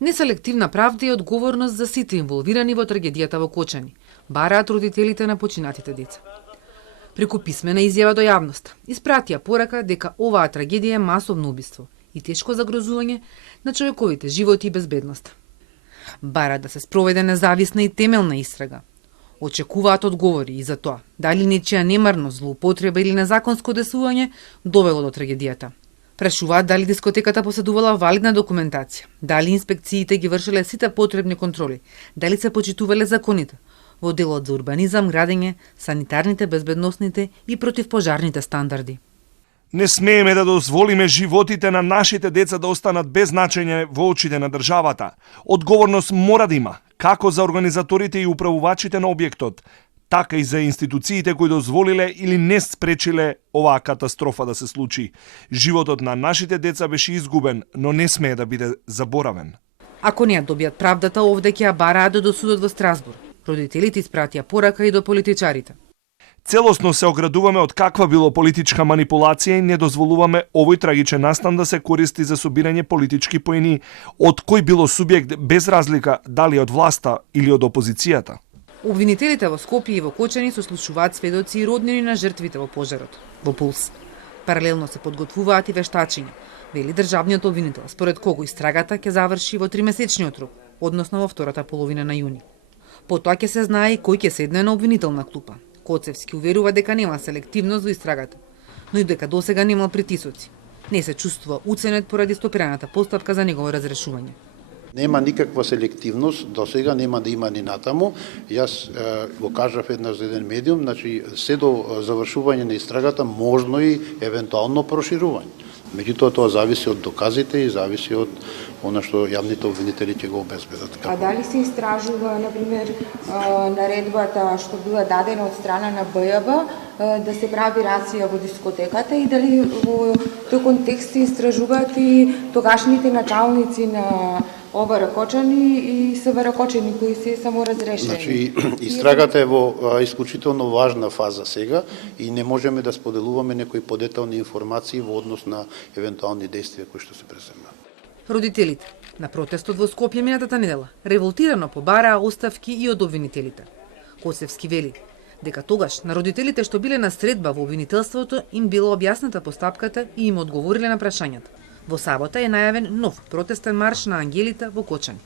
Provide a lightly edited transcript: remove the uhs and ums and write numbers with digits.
Неселективна правда и одговорност за сите инволвирани во трагедијата во Кочани, бараат родителите на починатите деца. Преку писмена изјава до јавноста, испратија порака дека оваа трагедија е масовно убиство и тешко загрозување на човековите животи и безбедност. Бараат да се спроведе независна и темелна истрага. Очекуваат одговори и за тоа, дали нечија немарност, злоупотреба или незаконско одесување довело до трагедијата. Прашуваат дали дискотеката поседувала валидна документација, дали инспекциите ги вршеле сите потребни контроли, дали се почитувале законите во делот за урбанизам, градење, санитарните, безбедносните и противпожарните стандарди. Не смееме да дозволиме животите на нашите деца да останат без значење во очите на државата. Одговорност мора да има, како за организаторите и управувачите на објектот, така и за институциите кои дозволиле или не спречиле оваа катастрофа да се случи. Животот на нашите деца беше изгубен, но не смее да биде заборавен. Ако не ја добијат правдата, овде ќе ја бараат до судот во Страсбург. Родителите испратија порака и до политичарите. Целосно се оградуваме од каква било политичка манипулација и не дозволуваме овој трагичен настан да се користи за собирање политички поени од кој било субјект без разлика дали од власта или од опозицијата. Обвинителите во Скопје и во Кочани сослушуваат сведоци и роднини на жртвите во пожарот, во Пулс. Паралелно се подготвуваат и вештачиња, вели државниот обвинител, според кого истрагата ќе заврши во 3-месечниот рок, односно во втората половина на јуни. Потоа ќе се знае и кој ќе седне на обвинителна клупа. Коцевски уверува дека нема селективност во истрагата, но и дека досега немал притисоци. Не се чувствува уценет поради стопираната постапка за негово разрешување. Нема никаква селективност, до сега нема да има ни натаму. Јас го кажав еднаш за еден медиум, значи се до завршување на истрагата можно и евентуално проширување. Меѓутоа тоа зависи од доказите и зависи од она што јавните обвинители ќе го обезбедат. А дали се истражува, например, наредбата што била дадена од страна на БЈБ да се прави рација во дискотеката и дали во тој контекст се истражуваат и тогашните началници на ОВР Кочани и СВР Кочани кои се само разрешени? Значи, истрагата е во исклучително важна фаза сега и не можеме да споделуваме некои подетални информации во однос на евентуални действија кои што се преземаат. Родителите на протестот во Скопје минатата недела револтирано побараа оставки и од обвинителите. Коцевски вели дека тогаш на родителите што биле на средба во обвинителството им била објасната постапката и им одговориле на прашањата. Во сабота е најавен нов протестен марш на ангелите во Кочани.